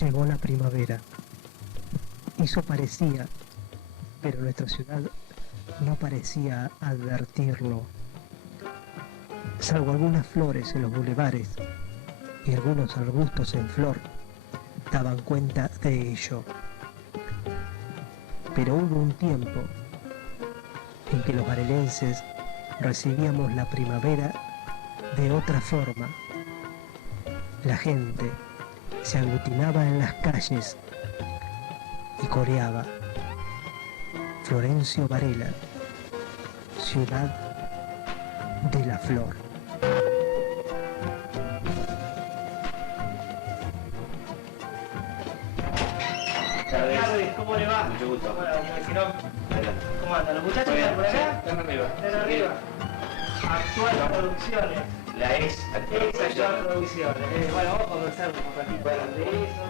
Llegó la primavera. Eso parecía, pero nuestra ciudad no parecía advertirlo. Salvo algunas flores en los bulevares y algunos arbustos en flor daban cuenta de ello. Pero hubo un tiempo en que los varelenses recibíamos la primavera de otra forma. La gente se aglutinaba en las calles y coreaba: Florencio Varela, ciudad de la flor. ¿Cómo le va? Mucho gusto. Hola, Girón. ¿Cómo andan? ¿Los muchachos están por acá? Están arriba. Están arriba. Actual Producciones. La ex Actual Producciones. Bueno, vamos a conversar un ratito de eso.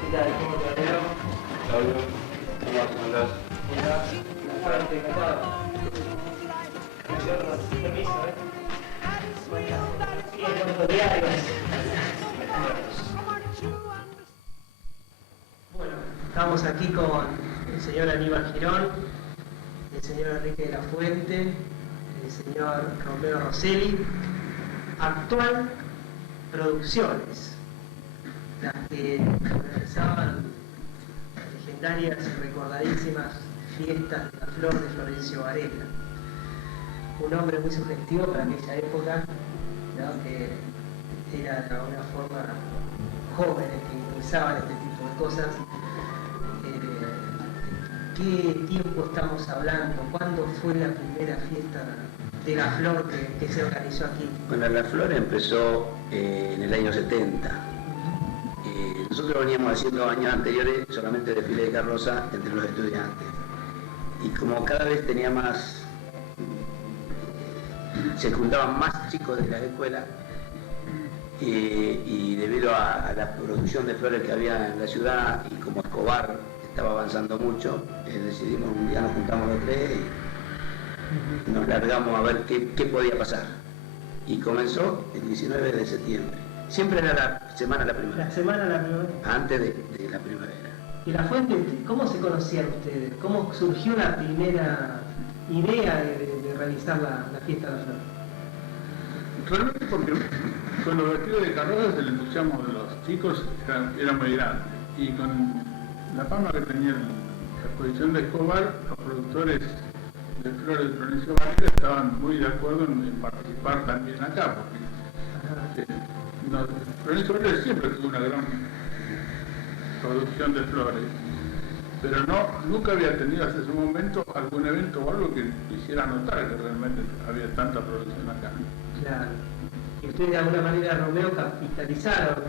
¿Qué tal? ¿Cómo te veo? Claudio, ¿cómo andás? Hola. Suerte, encantado. Permiso, Y el cuento diario. Bueno, estamos aquí con el señor Aníbal Girón, el señor Enrique de la Fuente, el señor Romeo Rosselli, Actual Producciones, las que organizaban legendarias y recordadísimas fiestas de la flor de Florencio Varela. Un hombre muy sugestivo para aquella época, ¿no? Que era de alguna forma jóvenes que impulsaban este tipo de cosas. ¿Qué tiempo estamos hablando? ¿Cuándo fue la primera fiesta de la flor que se organizó aquí? Bueno, la flor empezó en el año 70. Nosotros veníamos haciendo años anteriores solamente desfile de carroza entre los estudiantes. Y como cada vez tenía más, se juntaban más chicos de la escuela, y debido a la producción de flores que había en la ciudad, y como Escobar estaba avanzando mucho, decidimos un día, nos juntamos los tres y nos largamos a ver qué podía pasar. Y comenzó el 19 de septiembre. Siempre era la semana de la primavera. La semana de la primavera. Antes de la primavera. ¿Y la fuente, cómo se conocían ustedes? ¿Cómo surgió la primera idea de realizar la fiesta de la flor? Realmente porque con los vestidos de carrozas el entusiasmo de los chicos era muy grande. Y con la fama que tenía la exposición de Escobar, los productores de flores de Florencio Varela estaban muy de acuerdo en participar también acá, porque Florencio Varela siempre tuvo una gran producción de flores, pero nunca había tenido hasta ese momento algún evento o algo que hiciera notar que realmente había tanta producción acá. Claro. Y ustedes de alguna manera, Romeo, capitalizaron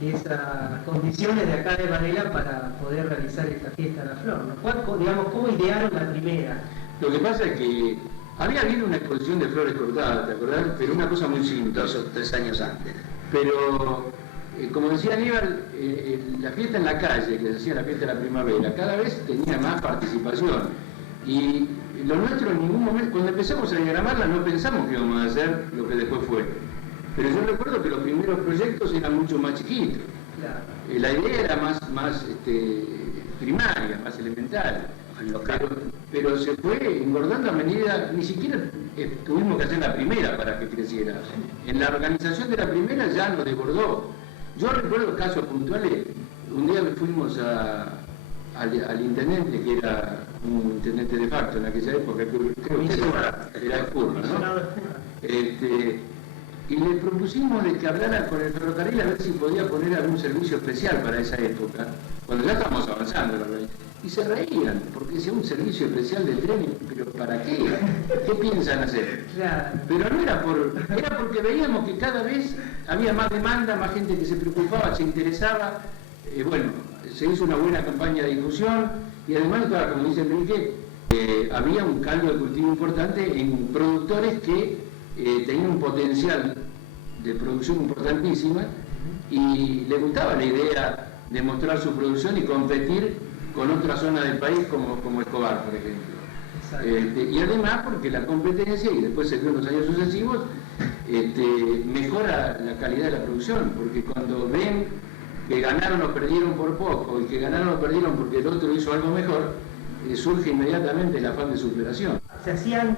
esas condiciones de acá de Varela para poder realizar esta fiesta de la flor, ¿no? Digamos, ¿cómo idearon la primera? Lo que pasa es que había habido una exposición de flores cortadas, ¿te acordás? Pero una cosa muy simple. 2 o 3 años antes. Pero, como decía Aníbal, la fiesta en la calle, que se hacía la fiesta de la primavera, cada vez tenía más participación. Y lo nuestro en ningún momento, cuando empezamos a diagramarla, no pensamos que íbamos a hacer lo que después fue. Pero yo recuerdo que los primeros proyectos eran mucho más chiquitos. Claro. La idea era más primaria, más elemental. Pero se fue engordando a medida, ni siquiera tuvimos que hacer la primera para que creciera. En la organización de la primera ya nos desbordó. Yo recuerdo casos puntuales. Un día fuimos al intendente, que era un intendente de facto en aquella época, creo que era Escurra, ¿no? Y le propusimos de que hablara con el ferrocarril a ver si podía poner algún servicio especial para esa época, cuando ya estábamos avanzando en la realidad. Y se reían, porque decía un servicio especial del tren, pero ¿para qué? ¿Qué piensan hacer? Claro. Pero no era era porque veíamos que cada vez había más demanda, más gente que se preocupaba, se interesaba. Bueno, se hizo una buena campaña de difusión y además, claro, como dice Enrique, había un caldo de cultivo importante en productores que tenían un potencial de producción importantísima y les gustaba la idea de mostrar su producción y competir con otra zona del país como Escobar, por ejemplo. Exacto. Y además porque la competencia, y después se vio en los años sucesivos, mejora la calidad de la producción, porque cuando ven que ganaron o perdieron por poco, y que ganaron o perdieron porque el otro hizo algo mejor, surge inmediatamente el afán de superación. Se hacían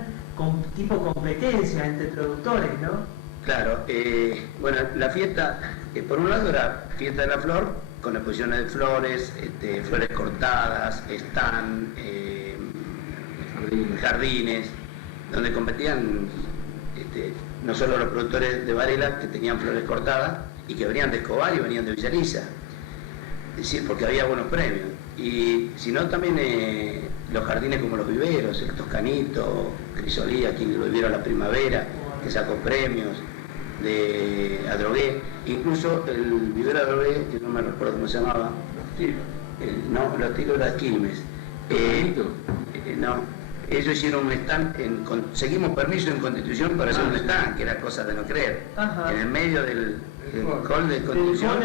tipo competencia entre productores, ¿no? Claro, bueno, la fiesta, por un lado era fiesta de la flor, con exposiciones de flores, flores cortadas, stand, jardines, donde competían no solo los productores de Varela, que tenían flores cortadas, y que venían de Escobar y venían de Villaliza, es decir, porque había buenos premios, y sino también los jardines como los viveros, el Toscanito, Crisolía, quien lo vivieron la primavera, que sacó premios, de Adrogué, incluso el vivero Adrogué, que no me recuerdo cómo se llamaba, no, los tiros era Quilmes, no, ellos hicieron un stand, conseguimos permiso en Constitución para hacer un stand, que era cosa de no creer. Ajá. En el medio del hall de Constitución,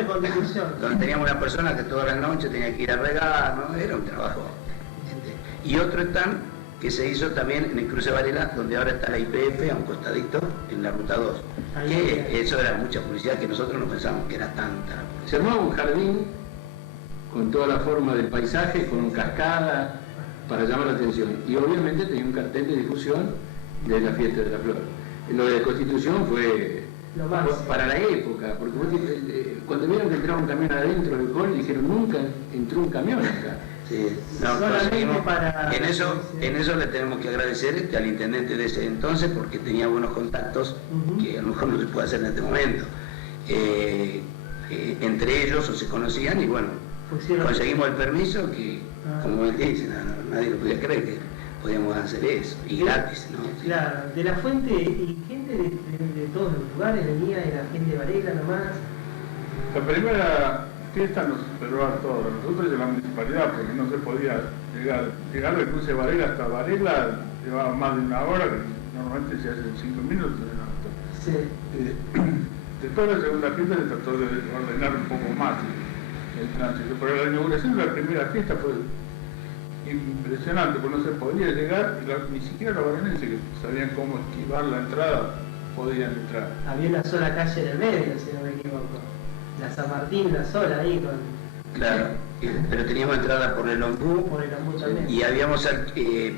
donde teníamos una persona que todas las noches tenía que ir a regar, ¿no? Era un trabajo. Y otro stand que se hizo también en el Cruce Varela, donde ahora está la IPF, a un costadito, en la Ruta 2. Que eso era mucha publicidad que nosotros no pensábamos que era tanta. Se armaba un jardín con toda la forma del paisaje, con cascada, para llamar la atención. Y obviamente tenía un cartel de difusión de la fiesta de la flor. Lo de Constitución fue para la época, porque cuando vieron que entraba un camión adentro del hall, dijeron, nunca entró un camión acá. Sí, no, en eso le tenemos que agradecer al intendente de ese entonces, porque tenía buenos contactos, que a lo mejor no se puede hacer en este momento. Entre ellos o se conocían y bueno, conseguimos el permiso que, como él dice, nadie lo podía creer que podíamos hacer eso, y gratis, ¿no? Claro, de la fuente, y gente de todos los lugares venía, de la gente de Varela nomás. La primera fiesta nos superó a todos, nosotros de la municipalidad, porque no se podía llegar del cruce de Varela hasta Varela, llevaba más de una hora, que normalmente se hace en 5 minutos. Sí. De toda la segunda fiesta se trató de ordenar un poco más el tránsito, pero la inauguración de la primera fiesta fue impresionante, porque no se podía llegar, ni siquiera los varenenses que sabían cómo esquivar la entrada podían entrar. Había una sola calle en el medio, si no me equivoco. La San Martín, la sola ahí con... Claro, pero teníamos entrada por el Ombú también. Y habíamos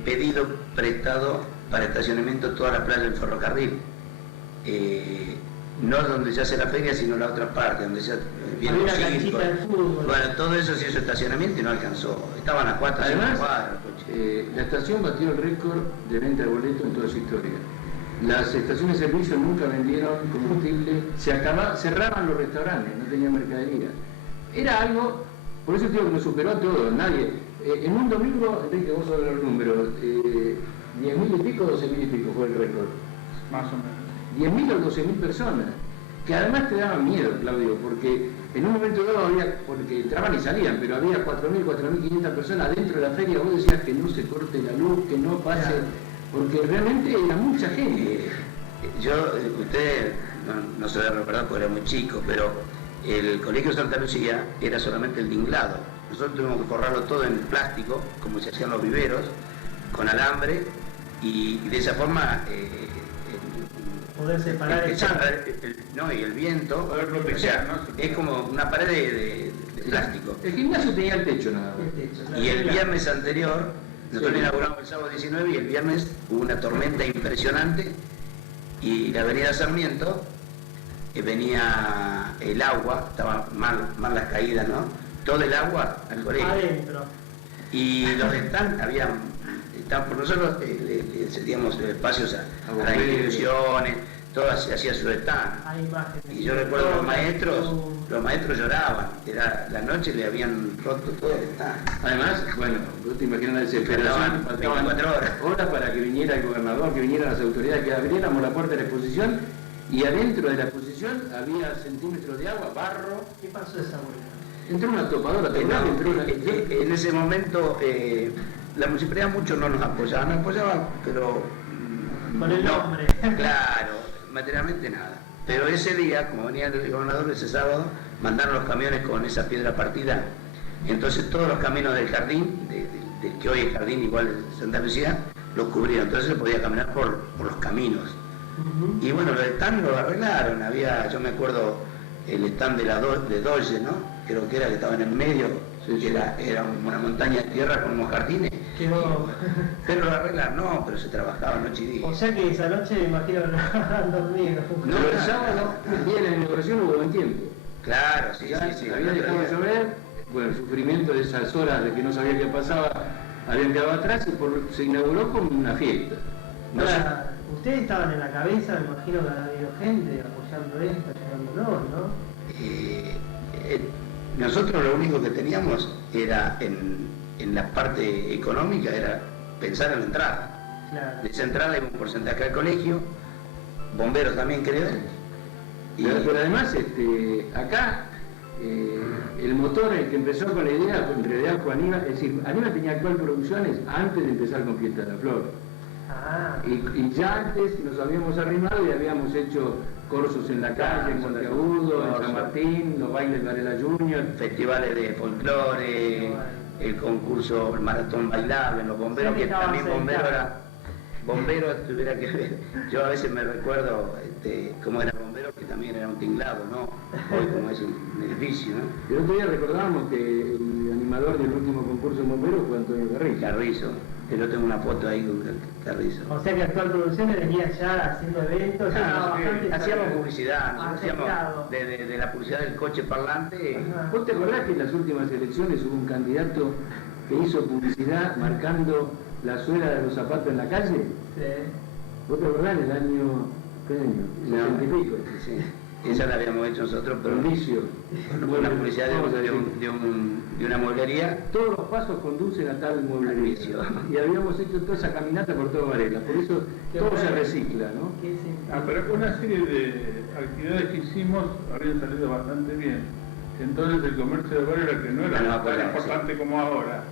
pedido prestado para estacionamiento toda la playa del ferrocarril. No donde se hace la feria, sino la otra parte, donde se viene un circo. Bueno, todo eso se hizo estacionamiento y no alcanzó. Estaban a 4 Además, cuadras. La estación batió el récord de venta de boletos en toda su historia. Las estaciones de servicio nunca vendieron combustible, cerraban los restaurantes, no tenían mercadería. Era algo, por eso digo que nos superó a todos, nadie. En un domingo, Enrique, vos sos los números, 10.000 y pico, 12.000 y pico fue el récord. Más o menos. 10.000 o 12.000 personas, que además te daban miedo, Claudio, porque en un momento dado había, porque entraban y salían, pero había 4.000, 4.500 personas dentro de la feria, vos decías que no se corte la luz, que no pase, porque realmente era mucha gente. Usted no se debe recordar porque era muy chico, pero el Colegio Santa Lucía era solamente el dinglado. Nosotros tuvimos que forrarlo todo en plástico, como se hacían los viveros, con alambre, y de esa forma poder separar y el viento, o sea, es como una pared de plástico. El gimnasio tenía el techo nada más. Y el viernes anterior, nosotros inauguramos el sábado 19 y el viernes hubo una tormenta impresionante y la avenida Sarmiento venía el agua, estaba mal las caídas, ¿no? Todo el agua al colegio. Adentro. Y los stands por nosotros cedíamos espacios a las instituciones, todas se hacía su stand. Y yo recuerdo los maestros lloraban, la noche le habían roto todo el stand. Además, bueno, vos te imaginas la desesperación, faltaban 24 horas para que viniera el gobernador, que vinieran las autoridades, que abriéramos la puerta de la exposición, y adentro de la exposición había centímetros de agua, barro. ¿Qué pasó esa vuelta? Entró una topadora, en ese momento la municipalidad mucho no nos apoyaba, pero con el nombre. Claro, materialmente nada. Pero ese día, como venía el gobernador ese sábado, mandaron los camiones con esa piedra partida. Entonces todos los caminos del jardín, del que hoy es jardín igual de Santa Lucía, lo cubrían, entonces se podía caminar por los caminos. Y bueno, los stands lo arreglaron, yo me acuerdo el stand de Dodge, ¿no? Creo que era que estaba en el medio, Sí, sí. Era una montaña de tierra con unos jardines. Quedó... Pero lo arreglaron, no, pero se trabajaba noche y día. O sea que esa noche me imagino que no han dormido. No, Pero el sábado, el día de la inauguración hubo buen tiempo. Claro, sí, Ya sí. había dejado de llover, bueno, el sufrimiento de esas horas de que no sabía qué pasaba habían quedado atrás y se inauguró como una fiesta. No sé. Ahora, ustedes estaban en la cabeza, me imagino que habrá habido gente apoyando esto, ayudándonos, ¿no? Nosotros lo único que teníamos era en la parte económica era pensar en la entrada. Claro. De esa entrada iba un porcentaje al colegio, bomberos también creo. Pero además, acá el motor, el que empezó con la idea, en realidad fue Aníbal, es decir, Aníbal tenía Actual Producciones antes de empezar con Fiesta de la Flor. Ah, Y ya antes nos habíamos arrimado y habíamos hecho corsos en la calle, en Monteagudo, en San Martín, los bailes Varela Junior. Festivales de folclore, el concurso, el maratón bailable, los bomberos, Sí, que que también estabas bombero sentado. era, bombero tuviera que ver, yo a veces me recuerdo cómo era bombero, que también era un tinglado, ¿no? Hoy como es un edificio, ¿no? El otro día recordábamos que el animador del último concurso de bomberos fue Antonio Carrillo. Carrizo, que yo tengo una foto ahí con Carrizo. o sea que Actual Producciones venía ya haciendo eventos, ya estaba bastante Hacíamos publicidad, nosotros hacíamos aceptado. de la publicidad del coche parlante. Ajá. ¿Vos te acordás que en las últimas elecciones hubo un candidato que hizo publicidad marcando la suela de los zapatos en la calle? Sí. ¿Vos te acordás en el año, qué año? No. 60 y pico. Sí, esa la habíamos hecho nosotros, pero Provicio. una publicidad Vamos a decir, de una mueblería. todos los pasos conducen a tal mueblería. Provicio. Y habíamos hecho toda esa caminata por toda Varela. Por eso Qué todo bueno. se recicla, ¿no? ¿Qué sentido? Ah, pero una serie de actividades que hicimos habían salido bastante bien. Entonces el comercio de Varela, que no era No, tan bueno, importante como ahora,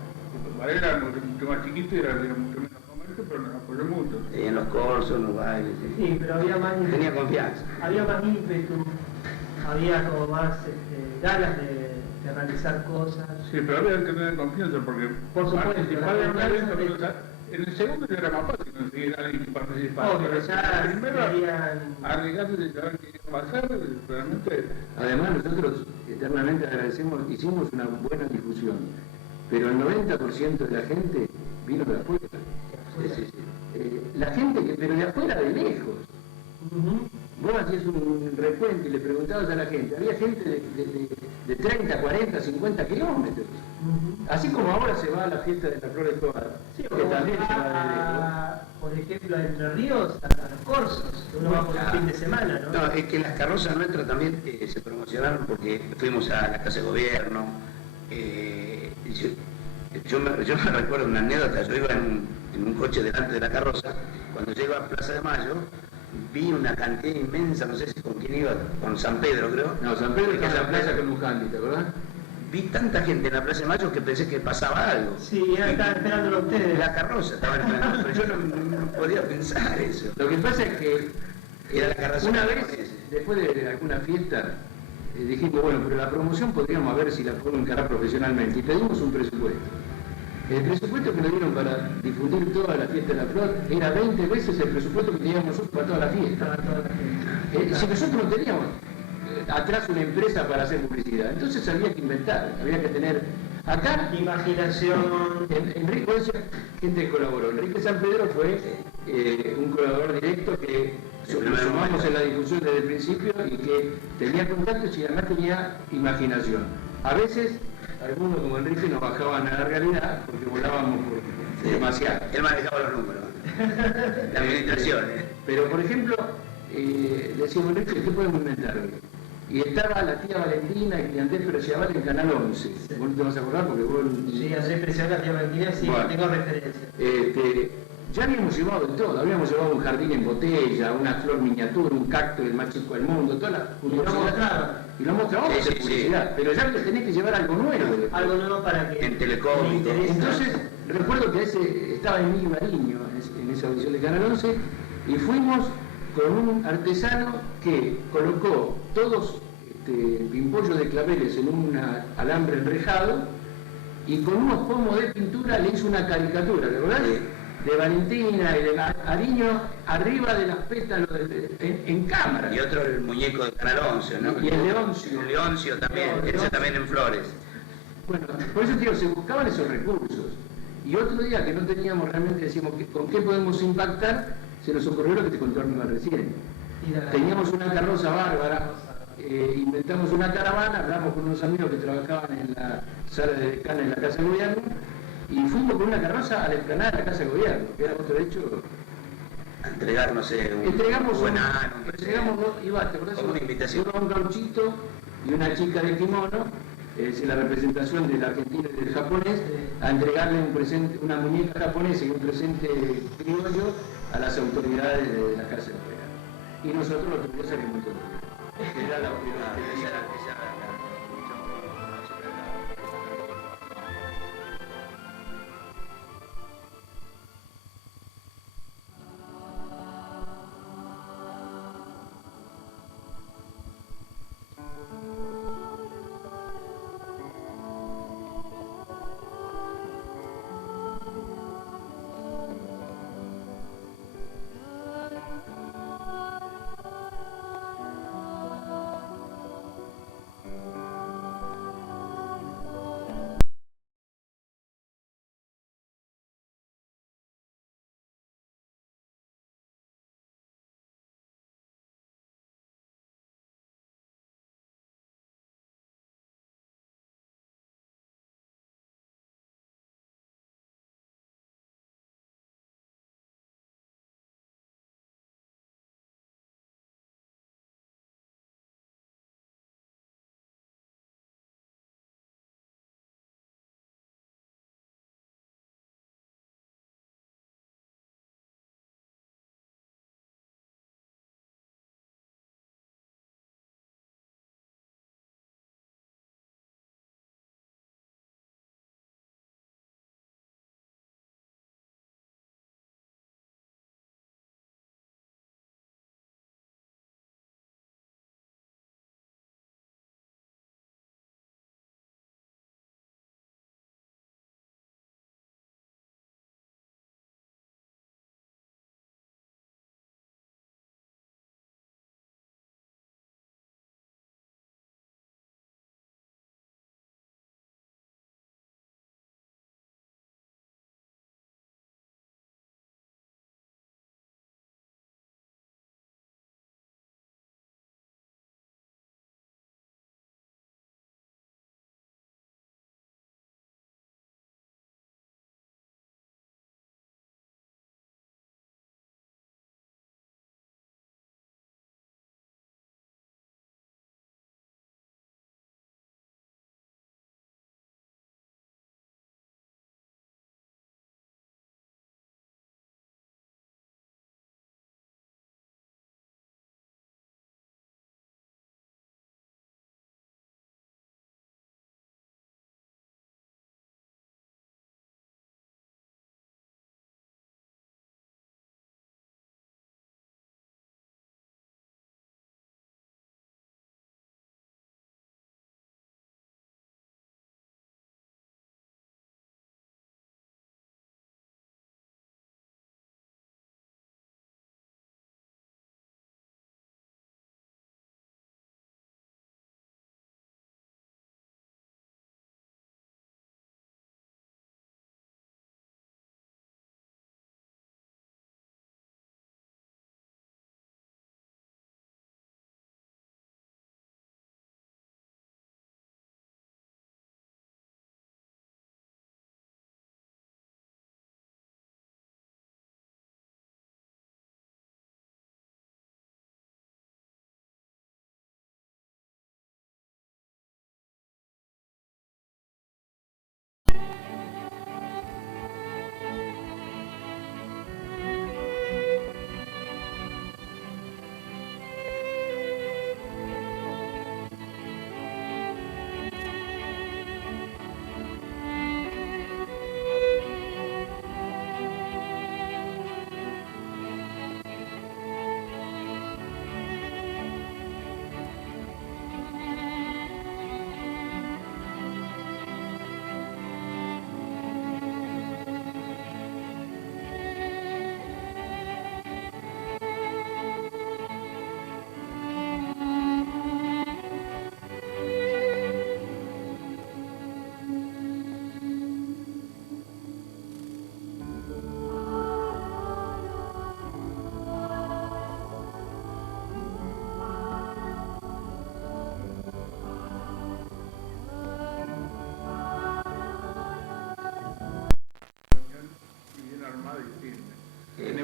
Varela era mucho más chiquito y era mucho menos comercio, pero nos apoyó mucho. En los cursos, en los bailes. Sí. Sí, pero había más Tenía confianza. había más ímpetu, había como más ganas de realizar cosas. Sí, pero había que tener confianza porque Por supuesto, participar la en un evento, confianza pero, o sea, en el segundo ya era más fácil conseguir a alguien que participara. Obvio, Pero ya el primero, serían... arriesgarse de saber qué iba a pasar, realmente. Además nosotros eternamente agradecemos, hicimos una buena difusión, pero el 90% de la gente vino de afuera. La gente pero de afuera de lejos. Ujú. Vos hacías un recuento y le preguntabas a la gente, había gente de 30, 40, 50 kilómetros. Ujú. Así como ahora se va a la fiesta de la Flor de Escobar, Sí, que también se va de lejos. por ejemplo, a Entre Ríos, a los corsos, que uno va por el fin de semana, ¿no? No, es que las carrozas nuestras también se promocionaron porque fuimos a la Casa de Gobierno. Yo me recuerdo una anécdota, yo iba en un coche delante de la carroza, cuando llego a Plaza de Mayo, vi una cantidad inmensa, no sé si con quién iba, con San Pedro creo. No, San Pedro está en la plaza Pedro. con Luján, ¿te acordás? Vi tanta gente en la Plaza de Mayo que pensé que pasaba algo. Sí, ya estaban esperándolo ustedes. La carroza estaba esperando, pero yo no podía pensar eso. Lo que pasa es que Era la carroza. una vez, después de alguna fiesta, dijimos, bueno, pero la promoción podríamos ver si la podemos encarar profesionalmente y pedimos un presupuesto. El presupuesto que nos dieron para difundir toda la fiesta de la Flor era 20 veces el presupuesto que teníamos nosotros para toda la fiesta. Estaba toda la gente. Si nosotros no teníamos atrás una empresa para hacer publicidad, entonces había que inventar, había que tener... Acá, Imaginación. Enrique, gente que colaboró. Enrique San Pedro fue un colaborador directo que sumamos en la difusión desde el principio y que tenía contactos y además tenía imaginación. A veces, algunos como Enrique nos bajaban a la realidad porque volábamos por demasiado. Él manejaba los números. La administración. Pero, por ejemplo, decíamos, Enrique, ¿qué podemos inventar hoy? Y estaba la tía Valentina y Andrés Preciaval en Canal 11. Vos no te vas a acordar porque vos... Sí, Andrés Preciaval, la tía Valentina, sí, Bueno. tengo referencia. Ya habíamos llevado de todo, habíamos llevado un jardín en botella, una flor miniatura, un cactus el más chico del mundo, toda la mostraron. Y lo mostramos Sí, por sí, publicidad, pero ya tenés que llevar algo nuevo. Algo nuevo para que En Telecom me y todo. interese. Entonces, recuerdo que estaba Emilio Mariño en esa audición de Canal 11 y fuimos con un artesano que colocó todos pimpollos de claveles en un alambre enrejado y con unos pomos de pintura le hizo una caricatura, ¿verdad? de Valentina y de Ariño arriba de las pétalos en cámara. Y otro el muñeco de Canal 11, ¿no? Y el Leoncio. Un Leoncio también, ese también en Flores. Bueno, por eso digo, se buscaban esos recursos. Y otro día que no teníamos realmente, decíamos, ¿con qué podemos impactar? Se nos ocurrió lo que te contó Aníbal recién. Teníamos una carroza bárbara, inventamos una caravana, hablamos con unos amigos que trabajaban en la sala de decana en la Casa de Gobierno, y fuimos con una carroza a la explanada de la Casa de Gobierno, que era otro hecho. A entregar, no sé, un Entregamos buen ano, iba, ¿te acordás? como una invitación. Iba un gauchito y una chica de kimono, es la representación del argentino y del japonés, a entregarle un presente, una muñeca japonesa y un presente criollo a las autoridades de la Casa de Gobierno. Y nosotros los otros días salimos todos. Era la primera. Esa era la-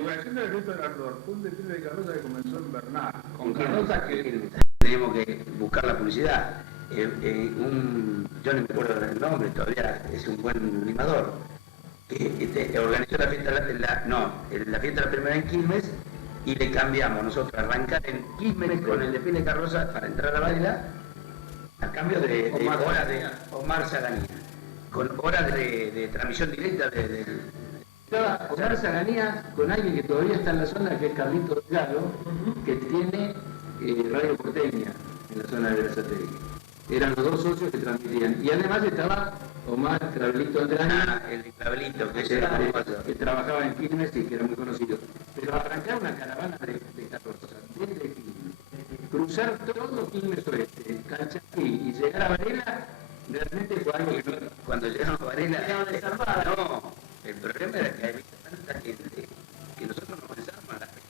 organización de la fiesta de la flor fue un desfile de carroza que comenzó en Bernal, con carrozas que... Tenemos que buscar la publicidad. Yo no me acuerdo del nombre, todavía es un buen animador, que organizó la fiesta, la fiesta de la primera en Quilmes, y le cambiamos nosotros arrancar en Quilmes con el desfile de carroza para entrar a bailar, a cambio de horas de Omar Zaganía, con horas de transmisión directa Estaba Omar Zaganía con alguien que todavía está en la zona, que es Carlito Delgado, que tiene Radio Porteña en la zona de la satélite. Eran los dos socios que transmitían. Y además estaba Omar Clavelito Andrani, el de Clavelito, que trabajaba en Quilmes y que era muy conocido. Pero arrancar una caravana de carrozas desde Quilmes, cruzar todo Quilmes Oeste, Calchaquí y llegar a Varela, realmente fue algo que no... Cuando llegamos a Varela, no, el problema era que había tanta gente que nosotros no pensábamos en la fiesta.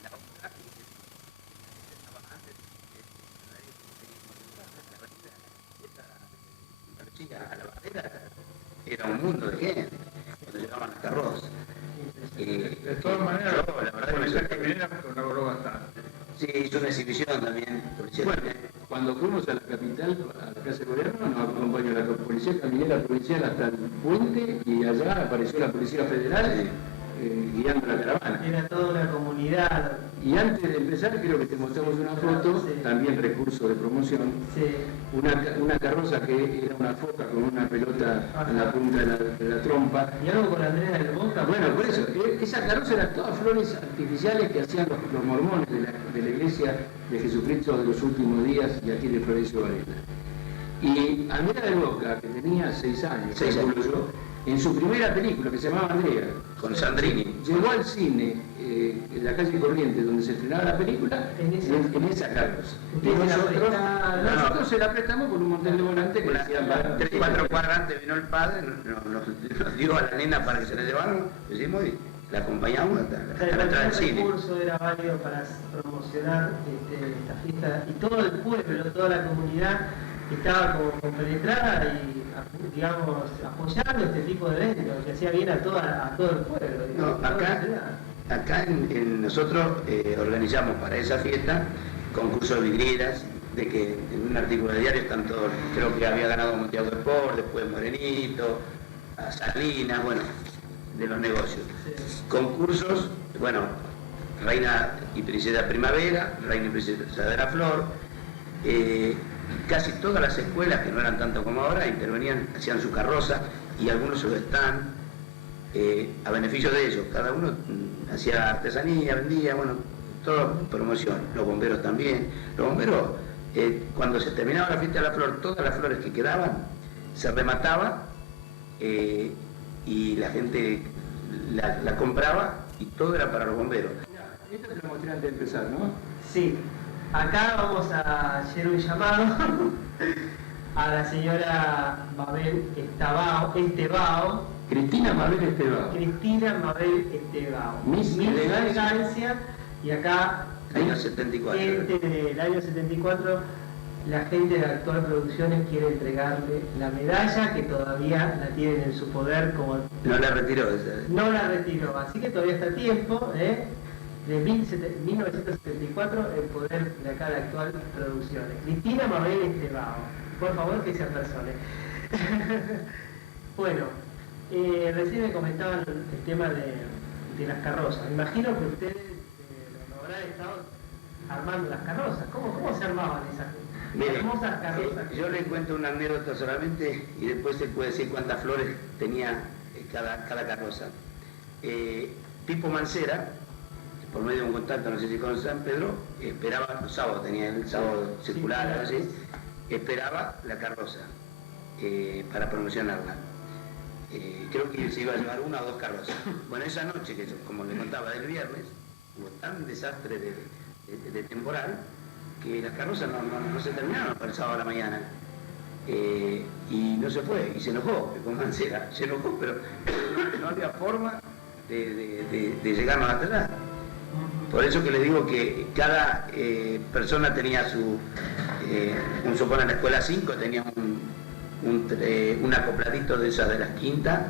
A la barrera era un mundo de gente cuando llegaban las carrozas. De todas maneras, la verdad que me primera colaboró bastante. Sí, hizo una exhibición también. Bueno, cuando fuimos a la capital, a la Casa de Gobierno, nos acompañó la policía caminera policial hasta el puente y allá apareció la Policía Federal guiando la caravana. Era toda una comunidad. Y antes de empezar, creo que te mostramos una foto, Sí. también recurso de promoción, Sí. una carroza que era una foca con una pelota en la punta de la trompa. Y algo con Andrea del Boca. Bueno, por eso, esa carroza eran todas flores artificiales que hacían los mormones de la iglesia de Jesucristo de los últimos días y aquí de Florencio Varela. Y Andrea del Boca, que tenía 6 años, calculo, en su primera película, que se llamaba Andrea, con Sandrini, llegó al cine, en la calle Corrientes, donde se estrenaba la película, en esa carroza. Y nosotros se la prestamos con un montón de volantes que decían... 3-4 cuadras antes vino el padre, nos dio a la nena para que se la llevaran, decimos, y la acompañamos hasta la entrada del cine. El recurso era válido para promocionar esta fiesta, y todo el pueblo, toda la comunidad estaba como compenetrada y, digamos, apoyando este tipo de eventos, que hacía bien a todo el pueblo. No, acá nosotros organizamos para esa fiesta concurso de vidrieras, de que en un artículo de diario están todos, creo que había ganado Monteagudo Sport, después Morenito, a Salinas, bueno, de los negocios. Sí. Concursos, bueno, Reina y Princesa Primavera, Reina y Princesa de la Flor, casi todas las escuelas, que no eran tanto como ahora, intervenían, hacían su carroza y algunos se lo están a beneficio de ellos. Cada uno hacía artesanía, vendía, bueno, toda promoción. Los bomberos también. Los bomberos, cuando se terminaba la fiesta de la flor, todas las flores que quedaban se remataban y la gente la compraba y todo era para los bomberos. Esto te lo mostré antes de empezar, ¿no? Sí. Acá vamos a hacer un llamado a la señora Mabel Estebao. Cristina Mabel Estebao. Cristina Mabel Estebao. Miss Elegancia. Y acá, Año 74. gente del año 74, la gente de Actual Producciones quiere entregarle la medalla que todavía la tienen en su poder. No la retiró. No la retiró, así que todavía está a tiempo, de 1974 en poder de acá de Actual Producciones. Cristina Mabel Estebao, por favor que se apersone. Bueno, recién me comentaban el tema de las carrozas. Imagino que ustedes lo habrán estado armando las carrozas. ¿Cómo se armaban esas hermosas carrozas? Yo les cuento una anécdota solamente y después se puede decir cuántas flores tenía cada carroza. Pipo Mancera, por medio de un contacto, no sé si con San Pedro, esperaba los sábados, tenía el sábado circular, así, esperaba la carroza para promocionarla. Creo que se iba a llevar 1 o 2 carrozas. Bueno, esa noche, que como le contaba del viernes, hubo tan desastre de temporal que las carrozas no se terminaron para el sábado a la mañana. Y no se fue, y se enojó, con Mancera, se enojó, pero no había forma de llegarnos hasta allá. Por eso que les digo que cada persona tenía un sopón en la escuela 5, tenía un acopladito de esas de las quintas,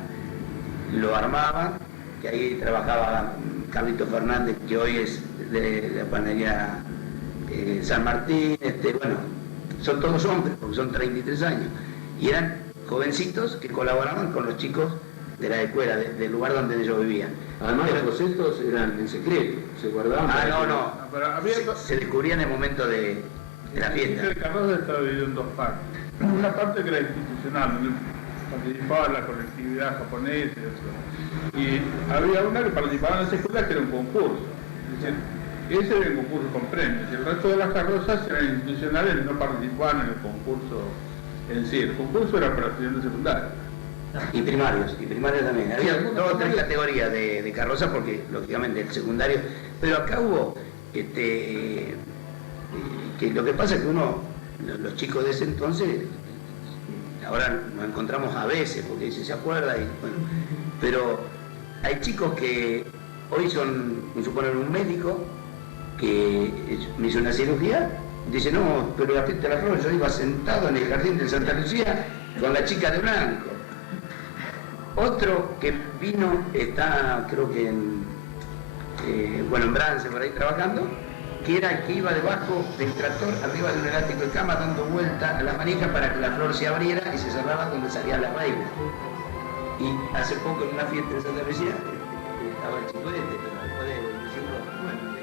lo armaban, que ahí trabajaba Carlito Fernández, que hoy es de la panadería San Martín, bueno, son todos hombres, porque son 33 años, y eran jovencitos que colaboraban con los chicos de la escuela, del lugar donde ellos vivían. Además, los bocetos eran en secreto, se guardaban. No. Pero había Se descubría en el momento de la fiesta. El carroza estaba dividido en dos partes. Una parte que era institucional, donde participaba la colectividad japonesa y otro. Y había una que participaba en esa escuela que era un concurso. Es decir, ese era el concurso con premios. Y el resto de las carrozas eran institucionales y no participaban en el concurso en sí. El concurso era para estudiantes secundarios. Y primarios también. Había dos o tres categorías de carroza, porque lógicamente el secundario. Pero acá hubo que lo que pasa es que los chicos de ese entonces, ahora nos encontramos a veces, porque se acuerda, y bueno, pero hay chicos que hoy son, me suponen, un médico que me hizo una cirugía, dice, no, pero la fiesta de la flor, yo iba sentado en el jardín de Santa Lucía con la chica de blanco. Otro que vino, está creo que en Brance, por ahí trabajando, que era el que iba debajo del tractor, arriba de un elástico de cama, dando vuelta a la manija para que la flor se abriera y se cerrara donde salían las raíces. Y hace poco en una fiesta de Santa Lucía estaba el chico pero después de 25 bueno,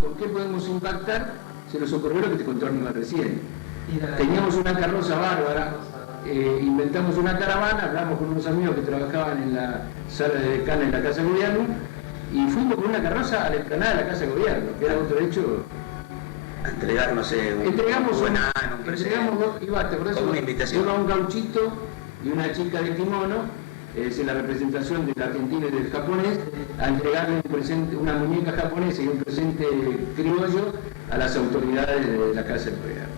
¿Con qué podemos impactar? Se nos ocurrió lo que te contó Aníbal recién. Teníamos una carroza bárbara, inventamos una caravana, hablamos con unos amigos que trabajaban en la sala de decana en la Casa de Gobierno, y fuimos con una carroza a la explanada de la Casa de Gobierno, que era otro hecho. a entregar, no sé, Entregamos un presente. Iba, ¿te acordás? Una invitación. Iba un gauchito y una chica de kimono, es la representación del argentino y del japonés, a entregarle un presente, una muñeca japonesa y un presente criollo a las autoridades de la Casa de Gobierno.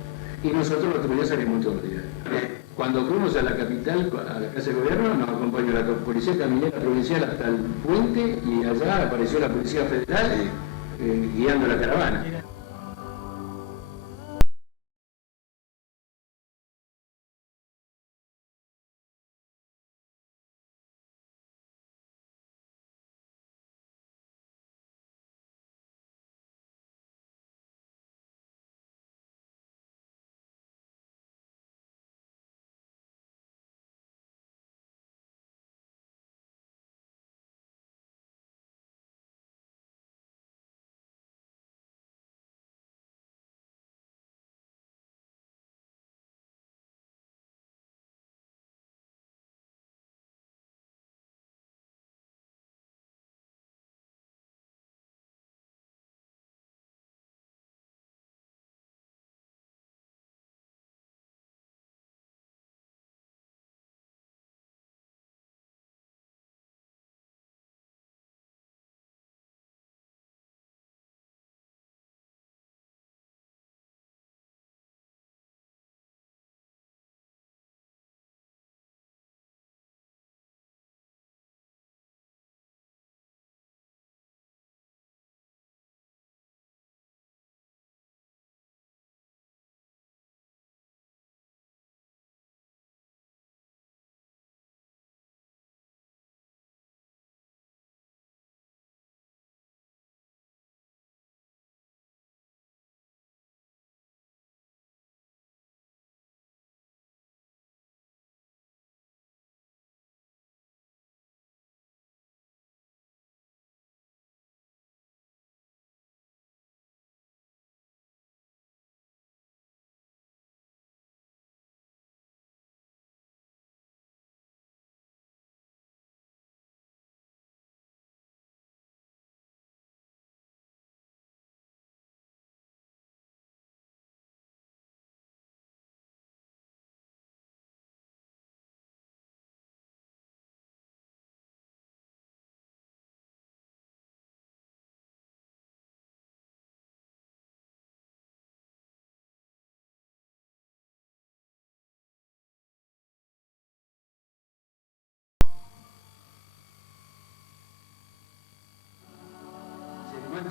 Y nosotros los otro día salimos todos los días. Cuando fuimos a la capital, a la Casa de Gobierno, nos acompañó la policía caminera provincial hasta el puente y allá apareció la Policía Federal guiando la caravana.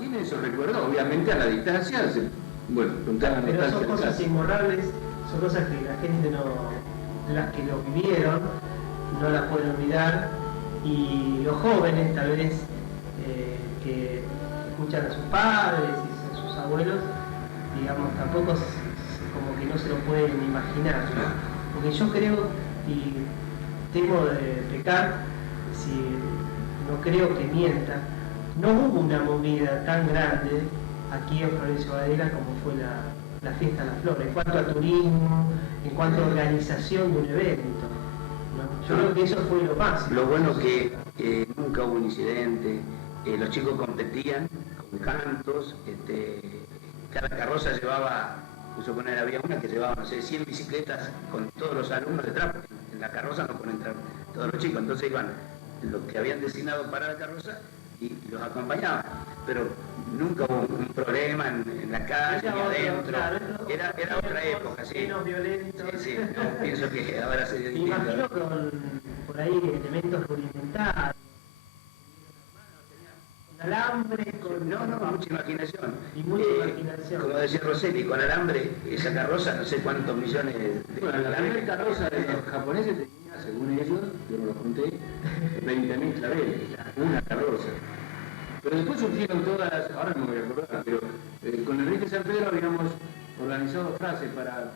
tiene eso recuerdo, obviamente a la distancia, bueno, contar la Pero son nostalgia del cosas caso. imborrables, son cosas que la gente no, las que lo vivieron, no las pueden olvidar, y los jóvenes tal vez que escuchan a sus padres y a sus abuelos, digamos, tampoco como que no se lo pueden imaginar, ¿no? Porque yo creo, y temo de pecar, si no creo que mienta, no hubo una movida tan grande aquí en Florencio Varela como fue la Fiesta de las Flores, en cuanto a turismo, en cuanto a organización de un evento, ¿no? Yo creo que eso fue lo máximo. Lo bueno que nunca hubo un incidente, los chicos competían con cantos, cada carroza llevaba, suponer, había una que llevaba, no sé, 100 bicicletas con todos los alumnos detrás, porque en la carroza no pueden entrar todos los chicos, entonces iban los que habían designado para la carroza y los acompañaban, pero nunca hubo un problema en la calle, ni adentro, era otra época, sí. Menos violento. Sí, no, pienso que ahora se Me imagino con por ahí elementos rudimentares, con alambre, con... No, mucha imaginación. Y mucha imaginación. Como decía Rosselli, con alambre, esa carroza, no sé cuántos millones de Bueno, la primera carroza de los japoneses tenía, según ellos, yo no lo conté, 20.000 claveles, una carroza. Pero después surgieron todas, ahora no me voy a acordar, pero con Enrique San Pedro habíamos organizado frases para...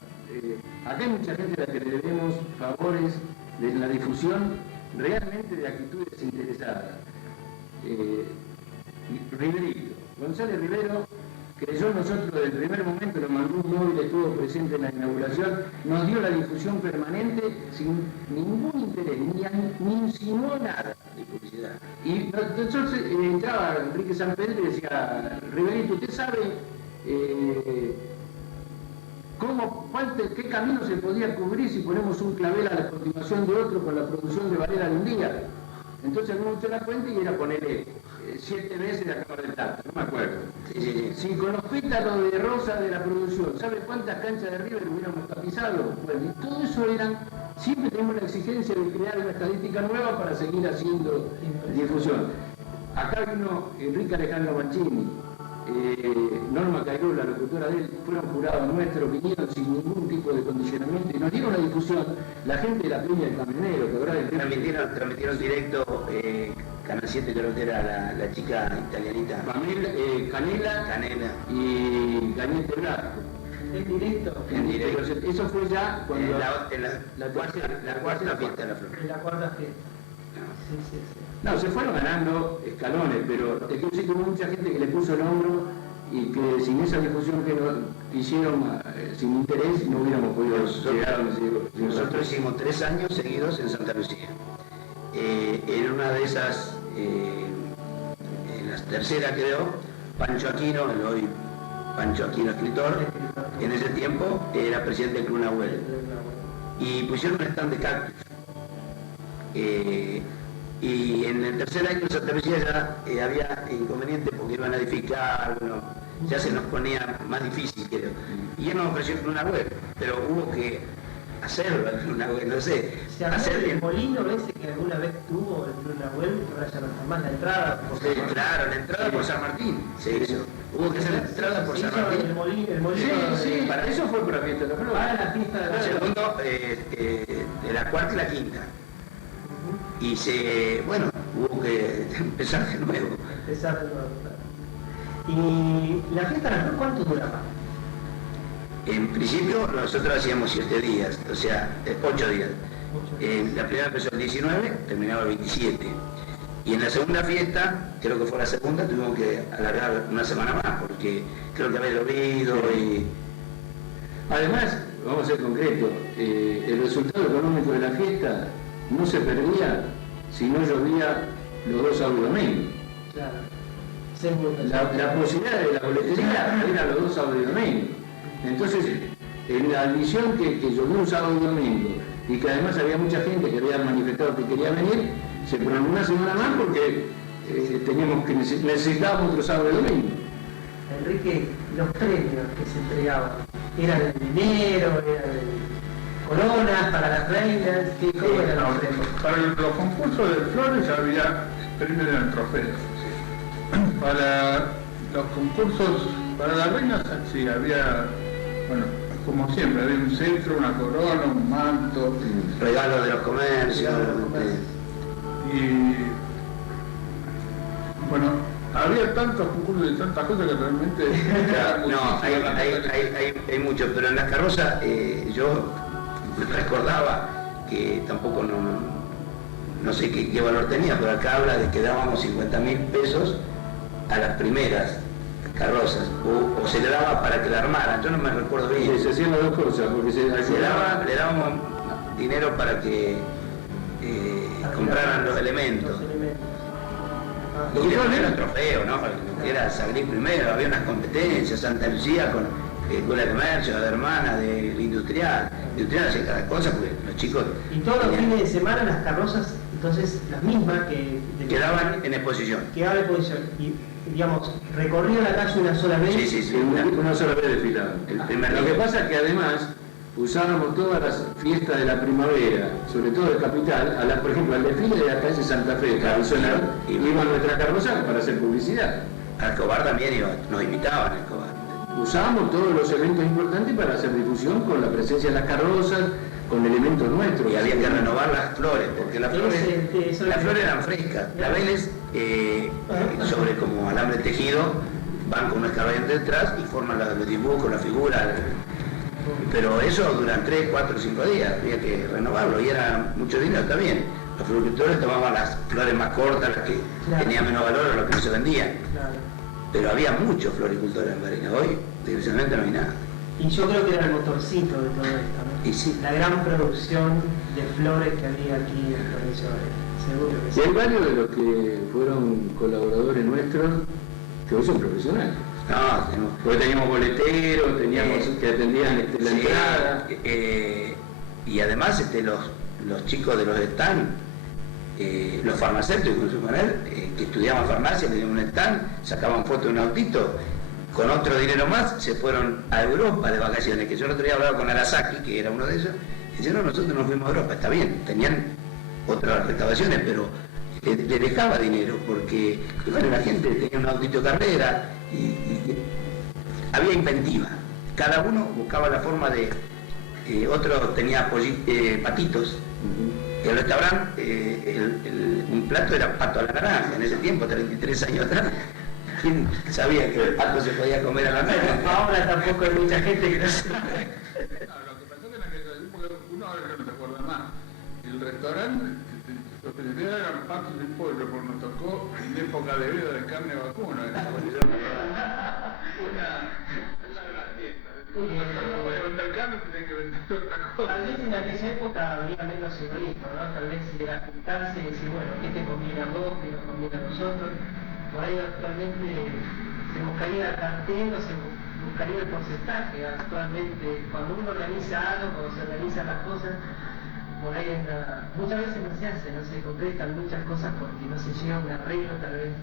acá hay mucha gente a la que le debemos favores de la difusión realmente de actitudes interesadas. Riverito, González Rivero creyó en nosotros desde el primer momento, nos mandó un móvil, estuvo presente en la inauguración, nos dio la difusión permanente sin ningún interés, ni insinuó nada de publicidad. Y entonces entraba Enrique San Pedro y decía, Riverito, ¿usted sabe qué camino se podía cubrir si ponemos un clavel a la continuación de otro con la producción de Varela de un día? Entonces me echó la cuenta y era ponerle 7 veces la Cámara del Tata, no me acuerdo. Si con los pétalos de rosa de la producción, ¿sabe cuántas canchas de River hubiéramos tapizado? Bueno, y todo eso siempre tenemos la exigencia de crear una estadística nueva para seguir haciendo difusión. Acá vino Enrique Alejandro Mancini, Norma Cairó, la locutora de él, fueron jurados nuestros, vinieron sin ningún tipo de condicionamiento y nos dieron la difusión. La gente de la Peña del Camionero, que ahora transmitieron directo, Canal 7 creo que era la chica italianita. Canela y Cañete Blasco. ¿En directo? En directo. Pero eso fue ya cuando la cuarta fiesta de la flor. En la cuarta fiesta. Sí. No, se fueron ganando escalones, pero es que sí tuvo mucha gente que le puso el hombro y que sin esa difusión que hicieron sin interés no hubiéramos podido llegar a Nosotros hicimos 3 años seguidos en Santa Lucía. En una de esas, en la tercera creo, Pancho Aquino, el hoy Pancho Aquino escritor, en ese tiempo era presidente del Club Nahuel. Y pusieron un stand de cactus. Y en el tercer año en Santa Lucía ya había inconvenientes porque iban a edificar, bueno, ya se nos ponía más difícil, creo. Y él nos ofreció el Club Nahuel, pero hubo que hacerlo el Club Nahuel, no sé. ¿Se habló del molino ese que alguna vez tuvo el Club Nahuel, que ahora ya no está más la entrada? Claro, la entrada por San Martín se hizo. Hubo que hacer la entrada por San Martín. El molino Sí, para eso fue por la fiesta de la flor. Para la fiesta de la El segundo, de la cuarta y la quinta. Y bueno, hubo que empezar de nuevo. Empezar de nuevo, claro. ¿Y la fiesta de la flor cuánto duraba? En principio nosotros hacíamos 7 días, o sea, 8 días. La primera empezó el 19, terminaba el 27. Y en la segunda fiesta, creo que fue la segunda, tuvimos que alargar una semana más, porque creo que había llovido y... Además, vamos a ser concretos, el resultado económico de la fiesta no se perdía si no llovía los 2 sábados y domingos. Claro. La posibilidad de la boletería era los 2 sábados y domingos. Entonces, en la admisión que llovió un sábado y domingo y que además había mucha gente que había manifestado que quería venir, se prolongó una semana más porque necesitábamos otro sábado y domingo. Enrique, los premios que se entregaban, ¿eran de dinero, eran de coronas para las reinas? ¿Cómo eran los premios? Para los concursos de flores había premios en trofeos. Para los concursos para las reinas, sí, había, bueno, como siempre, había un centro, una corona, un manto. Regalos de los comercios. Y bueno, había tantos concursos y tantas cosas que realmente... No, hay mucho, pero en las carrozas yo recordaba que tampoco no sé qué valor tenía, pero acá habla de que dábamos 50.000 pesos a las primeras carrozas, o se le daba para que la armaran, yo no me recuerdo bien. Se hacían las dos cosas, porque le dábamos dinero para que compraran los elementos. Y después era el trofeo, ¿no? Era salir primero, había unas competencias, Santa Lucía con Escuela de Comercio, de Hermana, de Industrial. Industrial hacía cada cosa porque los chicos... Y todos los fines de semana las carrozas, entonces las mismas que... quedaban en exposición. Quedaban en exposición. Y, digamos, recorrido la calle una sola vez. Sí. una sola vez desfilaban. Lo que pasa es que además usábamos todas las fiestas de la primavera, sobre todo de Capital, por ejemplo, al desfile de la calle Santa Fe tradicional, iba nuestra carroza para hacer publicidad. A Escobar también nos invitaban a Escobar. Usábamos todos los eventos importantes para hacer difusión con la presencia de las carrozas, con elementos nuestros. Y había que renovar las flores, porque las flores eran frescas. Claveles sobre como alambre tejido, van con un escarbadiente detrás y forman los dibujos, la figura. Pero eso duran 3, 4, 5 días, había que renovarlo y era mucho dinero también. Los floricultores tomaban las flores más cortas, las que tenían menos valor a lo que no se vendían. Pero había muchos floricultores en Barinas. Hoy, desgraciadamente, no hay nada. Y yo creo que era el motorcito de todo esto, ¿no? Y sí. La gran producción de flores que había aquí en la provincia de Barinas. Seguro que sí. Y hay varios de los que fueron colaboradores nuestros que hoy son profesionales. No, porque teníamos boleteros, teníamos que atendían la entrada. Y además los chicos de los stand, los farmacéuticos que estudiaban farmacia, tenían un stand, sacaban fotos de un autito, con otro dinero más se fueron a Europa de vacaciones, que yo el otro día hablaba con Arasaki, que era uno de ellos, y decía, no, nosotros nos fuimos a Europa, está bien, tenían otras recaudaciones, pero le dejaba dinero, porque bueno, la gente tenía un autito de carrera, y había inventiva. Cada uno buscaba la forma de... otro tenía patitos. El restaurante, un plato era pato a la naranja. En ese tiempo, 33 años atrás, ¿quién sabía que el pato se podía comer a la naranja? Ahora tampoco hay mucha gente que no sabe. Lo que pasó en aquella época, uno ahora no se acuerda más. El restaurante, los que se eran patos del pueblo, porque nos tocó en época de vida de carne vacuna. Tal vez en aquella época había menos egoísmo, ¿no? Tal vez era juntarse y decir, bueno, ¿qué te conviene a vos? ¿Qué nos conviene a nosotros? Por ahí actualmente se buscaría el cartel o se buscaría el porcentaje. Actualmente, cuando uno organiza algo, cuando se organizan las cosas, por ahí muchas veces no se hace, no se concretan muchas cosas porque no se llega a un arreglo tal vez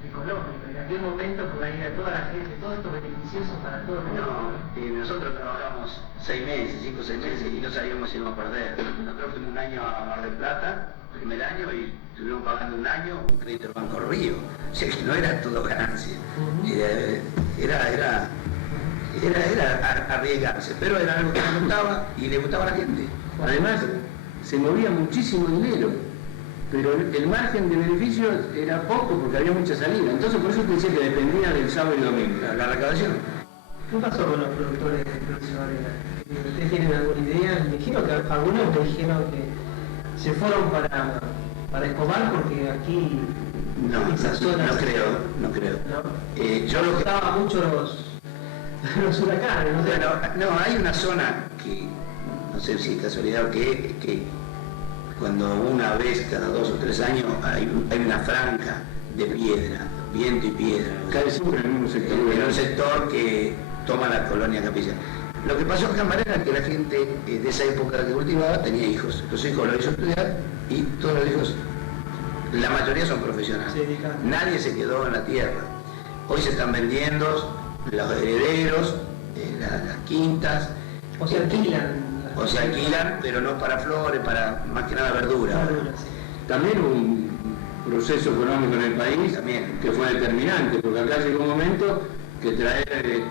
económico. En aquel momento por ahí a toda la gente, todo esto beneficioso para todo el mundo. Y nosotros trabajamos 6 meses, 5 o 6 meses y no sabíamos si íbamos a perder. Nosotros fuimos un año a Mar del Plata, primer año, y estuvimos pagando un año un crédito del Banco Río. O sea que no era todo ganancia. Era arriesgarse, pero era algo que nos gustaba y le gustaba a la gente. Además, se movía muchísimo dinero, pero el margen de beneficio era poco porque había mucha salida. Entonces, por eso pensé que dependía del sábado y domingo. La recaudación. ¿Qué pasó con los productores de Provincia Varela? ¿Ustedes tienen alguna idea? Me imagino que algunos me dijeron que se fueron para Escobar porque aquí No, esa zona no creo. ¿no? Yo lo que... Estaban mucho los huracanes, ¿no? Bueno, no, hay una zona que, no sé si es casualidad que cuando una vez cada 2 o 3 años hay una franja de piedra, viento y piedra. Cae siempre en el mismo sector. En un sector que toma la colonia Capilla. Lo que pasó en Camarera es que la gente de esa época que cultivaba tenía hijos. Los hijos los hizo estudiar y todos los hijos, la mayoría son profesionales. Nadie se quedó en la tierra. Hoy se están vendiendo los herederos, las quintas. O se alquilan. O se alquilan, pero no para flores, para más que nada verduras. También proceso económico en el país También. que fue determinante, porque acá llegó un momento que traer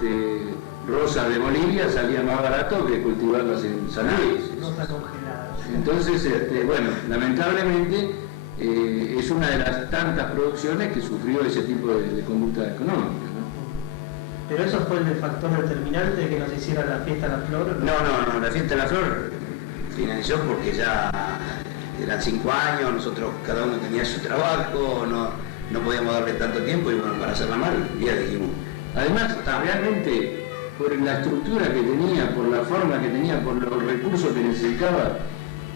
rosas de Bolivia salía más barato que cultivarlas en San Luis. No está congelada. Entonces, bueno, lamentablemente es una de las tantas producciones que sufrió ese tipo de conducta económica, ¿no? Pero eso fue el factor determinante de que nos hicieran la fiesta de la flor. No, la fiesta de la flor finalizó porque ya eran 5 años, nosotros cada uno tenía su trabajo, no podíamos darle tanto tiempo y bueno, para hacerla mal, ya dijimos. Además, realmente, por la estructura que tenía, por la forma que tenía, por los recursos que necesitaba,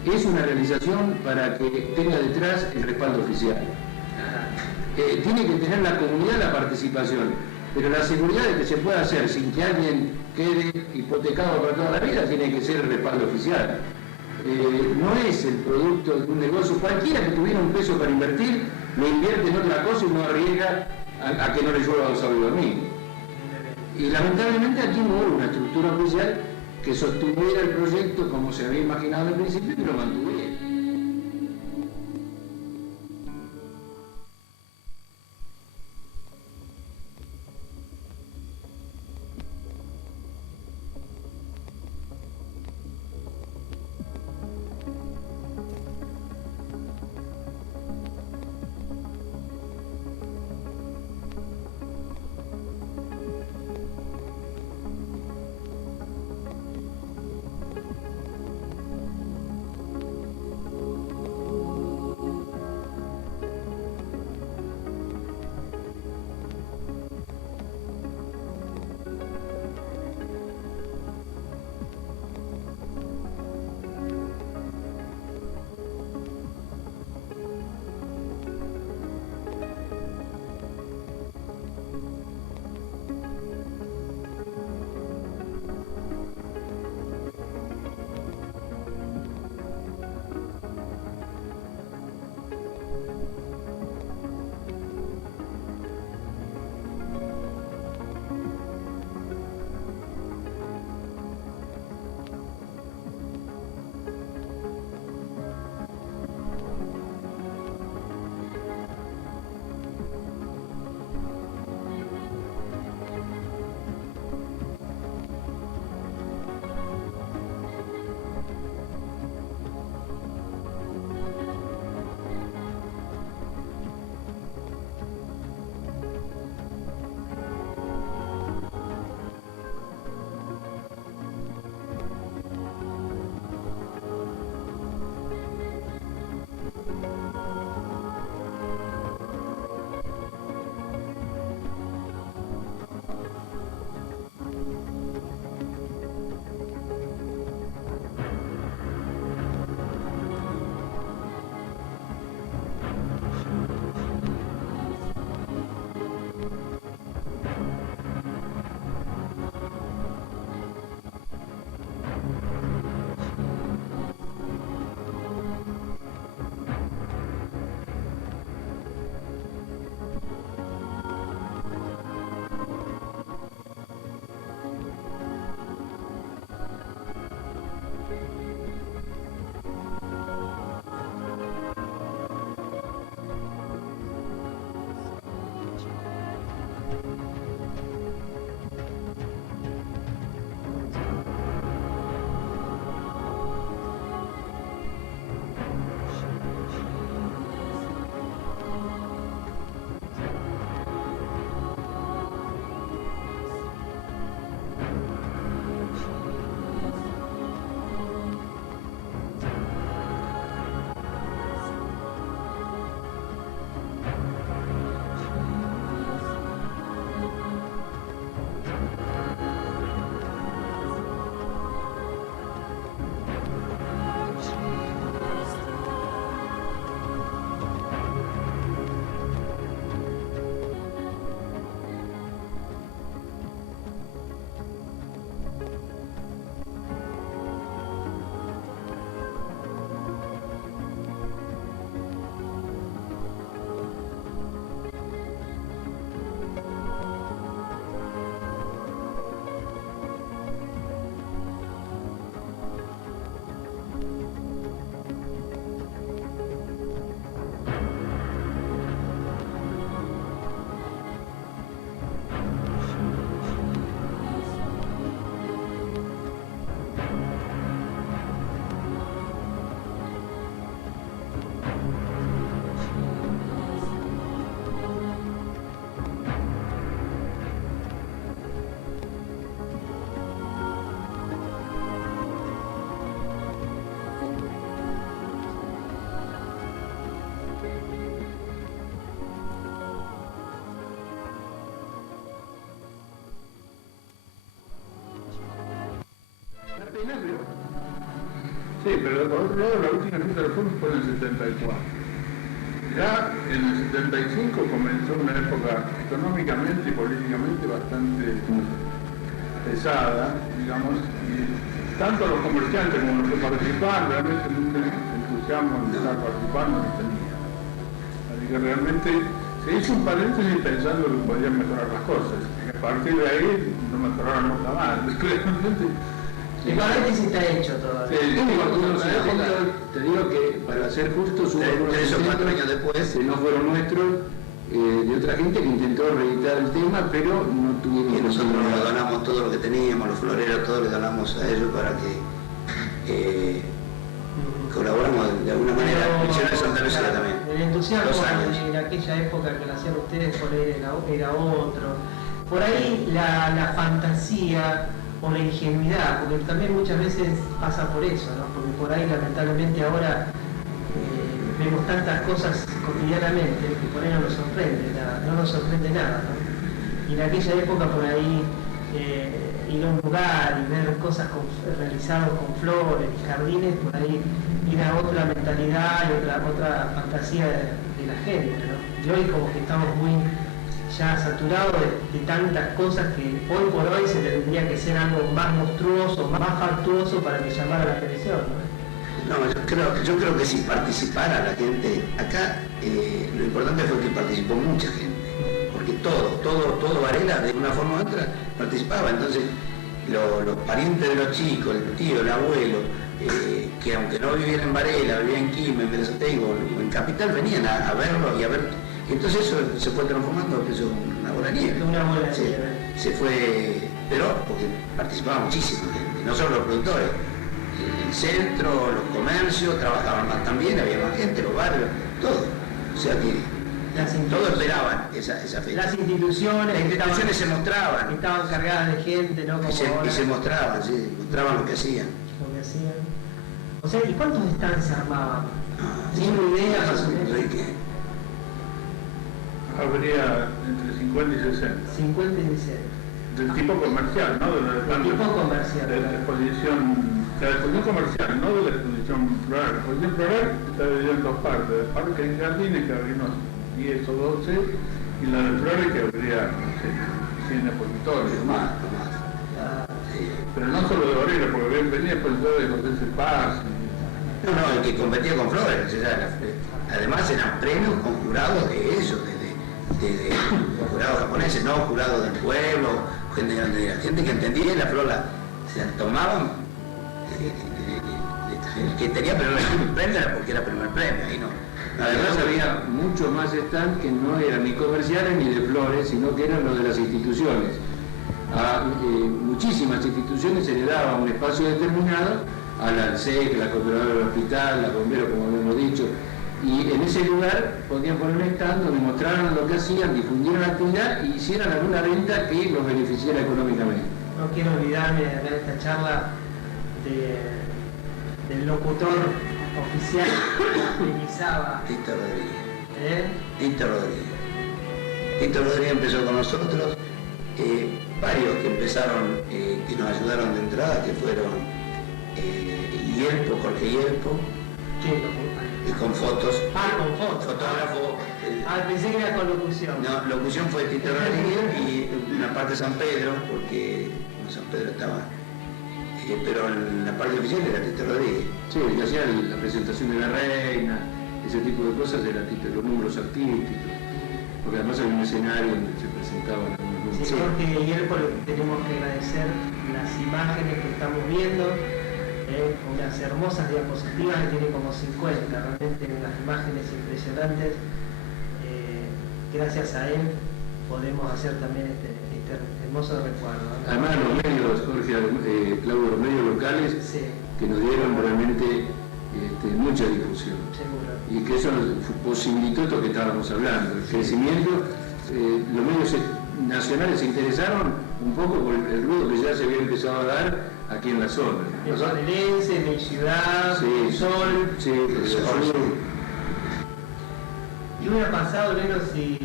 es una realización para que tenga detrás el respaldo oficial. Tiene que tener la comunidad la participación, pero la seguridad de que se pueda hacer sin que alguien quede hipotecado para toda la vida tiene que ser el respaldo oficial. No es el producto de un negocio. Cualquiera que tuviera un peso para invertir, lo invierte en otra cosa y no arriesga a que no le llueva a sobre dormir. Y lamentablemente aquí no hubo una estructura oficial que sostuviera el proyecto como se había imaginado al principio y que lo mantuviera. Sí, pero por otro lado, la última fiesta del fútbol fue en el 74. Ya en el 75 comenzó una época económicamente y políticamente bastante pesada, digamos, y tanto los comerciantes como los que participaban realmente nunca entusiasmo en estar participando no tenían. Así que realmente se hizo un paréntesis pensando que podían mejorar las cosas, y a partir de ahí no mejoraron nunca más. Realmente, El paréntesis está hecho todavía. sí, Te digo que, para ser justos, hubo algunos 3 o 4 intentos años después, que no fueron nuestros, de otra gente que intentó reeditar el tema, pero no tuvimos y nosotros nos posibilidad. donamos todo lo que teníamos, los floreros, todo le donamos a ellos para que colaboramos de alguna manera. Misiones Santa Lucía también. El entusiasmo 2 años. en aquella época que lo hacían ustedes por ahí era otro. Por ahí la fantasía o la ingenuidad, porque también muchas veces pasa por eso, ¿no? Porque por ahí lamentablemente ahora vemos tantas cosas cotidianamente que por ahí no nos sorprende nada, ¿no? Y en aquella época por ahí ir a un lugar y ver cosas realizadas con flores y jardines, por ahí era otra mentalidad y otra fantasía de la gente, ¿no? Y hoy como que estamos muy ya saturados de tantas cosas que hoy por hoy se tendría que ser algo más monstruoso, más factuoso para que llamara la atención, ¿no? No, yo creo que si participara la gente, acá lo importante fue que participó mucha gente, porque todo Varela de una forma u otra participaba, entonces los parientes de los chicos, el tío, el abuelo, que aunque no vivieran en Varela, vivían en Quilmes, en Berazategui o en Capital, venían a verlo y a ver, y entonces eso se fue transformando, empezó una bola de nieve. Una bola de nieve. Se fue, pero porque participaba muchísima gente, no solo los productores. El centro, los comercios, trabajaban más también, había más gente, los barrios, todo. O sea que todos esperaban esa fecha. Las instituciones se mostraban. Estaban cargadas de gente, ¿no? Como Y se mostraban, sí, mostraban lo que hacían. Lo que hacían. O sea, ¿y cuántos stands se armaban? ¿Tiene idea más o menos? Enrique. habría entre 50 y 60. 50 y 60. Del tipo comercial, ¿no? Del tipo comercial. De la exposición comercial, no de la exposición floral. La exposición floral está dividida en 2 partes. El parque en jardines, que habría unos 10 o 12, y la de flores, que habría, no sé, 100 expositores. Más. Pero no solo de Varela, porque venía expositores de José Cepaz. No, el que competía con flores. O sea, además eran premios con jurados de ellos, de jurados japoneses, no jurados del pueblo, gente que entendía la flor, se la tomaban, el que tenía pero el premio era porque era el primer premio, ahí no. Además había muchos más stands que no eran ni comerciales ni de flores, sino que eran los de las instituciones. A muchísimas instituciones se le daba un espacio determinado, a la ANSEC, la Cooperativa del Hospital, la Bombero, como habíamos dicho, y en ese lugar podían poner un stand donde mostraran lo que hacían, difundieran la actividad y hicieran alguna venta que los beneficiara económicamente. No quiero olvidarme de ver esta charla del locutor oficial que utilizaba. Tito Rodríguez. ¿Eh? Tito Rodríguez empezó con nosotros, varios que empezaron, que nos ayudaron de entrada, que fueron Yelpo, Jorge Yelpo, y con fotos. Con fotos. Fotógrafo. Pensé que era con locución. No, locución fue Tito Rodríguez y una parte San Pedro, porque San Pedro estaba, pero en la parte oficial era Tito Rodríguez. Sí, que hacía la presentación de la reina, ese tipo de cosas, los números artísticos, porque además había un escenario donde se presentaban algunos números. Sí, Jorge y Yelpo le tenemos que agradecer las imágenes que estamos viendo, unas hermosas diapositivas que tiene como 50, realmente unas imágenes impresionantes. Gracias a él podemos hacer también este hermoso recuerdo, ¿no? Además los medios, Jorge, Claudio, los medios locales, Sí, que nos dieron realmente mucha difusión. seguro. Y que eso nos posibilitó esto que estábamos hablando, el crecimiento. Los medios nacionales se interesaron un poco por el ruido que ya se había empezado a dar aquí en la zona. El Varelense, Mi Ciudad, Sí, El Sol. Sí, el Sol. ¿Qué hubiera pasado, Leno, si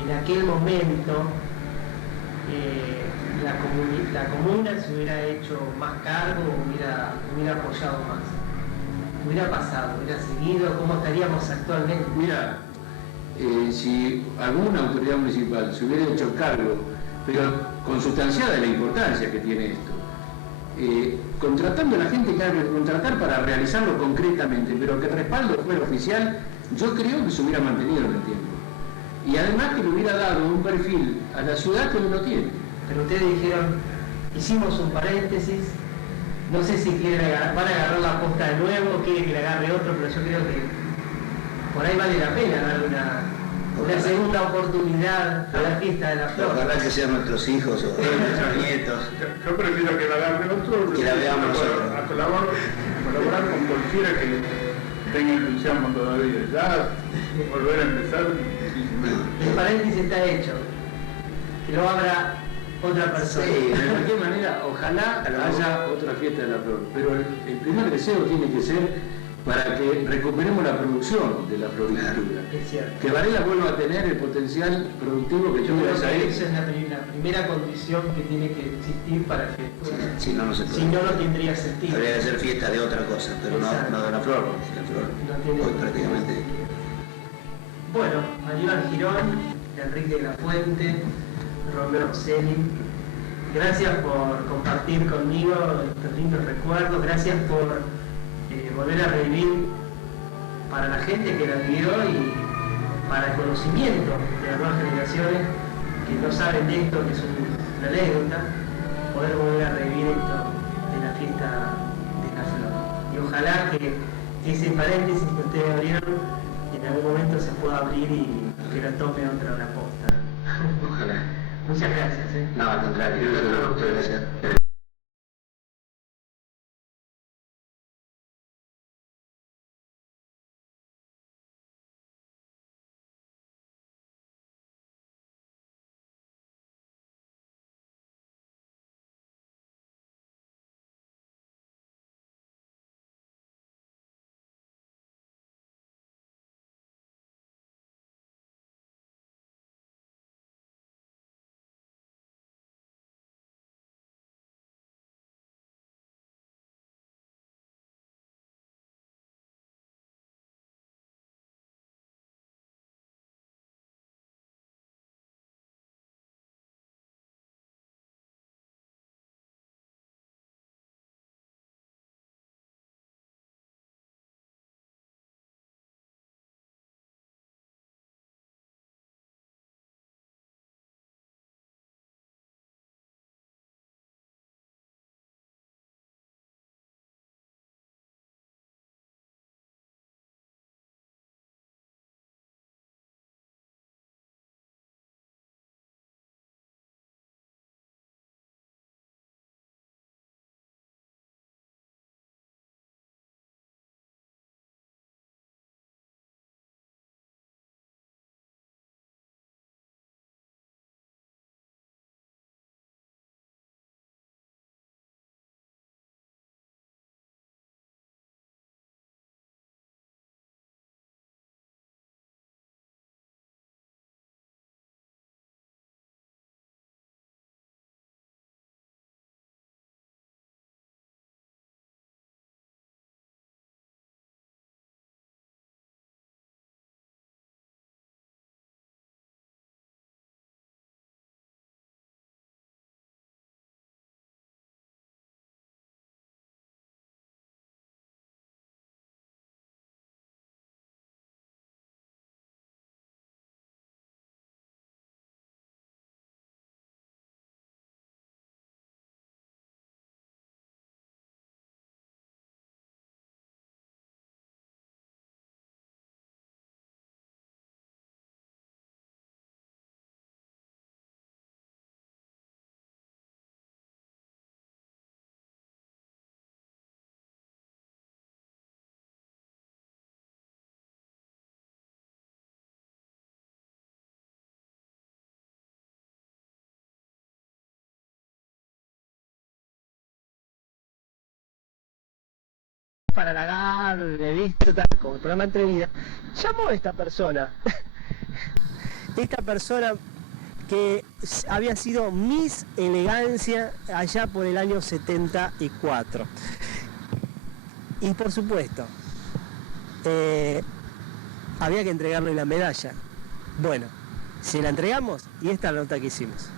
en aquel momento la comuna se hubiera hecho más cargo, hubiera apoyado más? ¿Hubiera pasado? ¿Hubiera seguido? ¿Cómo estaríamos actualmente? Mira, si alguna autoridad municipal se hubiera hecho cargo, pero consustanciada la importancia que tiene esto, contratando a la gente que hay que contratar para realizarlo concretamente, pero que el respaldo fuera oficial, yo creo que se hubiera mantenido en el tiempo. Y además que le hubiera dado un perfil a la ciudad que no lo tiene. Pero ustedes dijeron, hicimos un paréntesis, no sé si van a agarrar la posta de nuevo, quieren que le agarre otro, pero yo creo que por ahí vale la pena dar una segunda oportunidad a la fiesta de la flor. Ojalá que sean nuestros hijos o nuestros nietos. Yo prefiero que la agarre otro, Que la veamos nosotros. a colaborar con cualquiera que tenga entusiasmo todavía. Ya volver a empezar difícilmente. El paréntesis está hecho, que lo abra otra persona. Sí, de cualquier manera, ojalá haya otra fiesta de la flor, pero el primer deseo tiene que ser para que recuperemos la producción de la floricultura. Es cierto. Que Varela vuelva a tener el potencial productivo que Yo tuvo creo esa que época. esa es la primera condición que tiene que existir para que Si no, no se puede. si no, no tendría sentido. Habría que hacer fiesta de otra cosa, pero Exacto. no de la flor, porque la flor No tiene- hoy prácticamente. Bueno, Aníbal Girón, Enrique de la Fuente, Romeo Rosselli, gracias por compartir conmigo estos lindos recuerdos, gracias por volver a revivir para la gente que la vivió y para el conocimiento de las nuevas generaciones que no saben de esto, que es una anécdota, poder volver a revivir esto de la fiesta de la flor. Y ojalá que ese paréntesis que ustedes abrieron en algún momento se pueda abrir y que lo tome otra la posta. Ojalá. Muchas gracias. No, al contrario. Muchas gracias. Para la garra, ¿viste? Como el programa Entrevida, llamó a esta persona. Esta persona que había sido Miss Elegancia allá por el año 74. Y por supuesto, había que entregarle la medalla. Bueno, se la entregamos y esta es la nota que hicimos.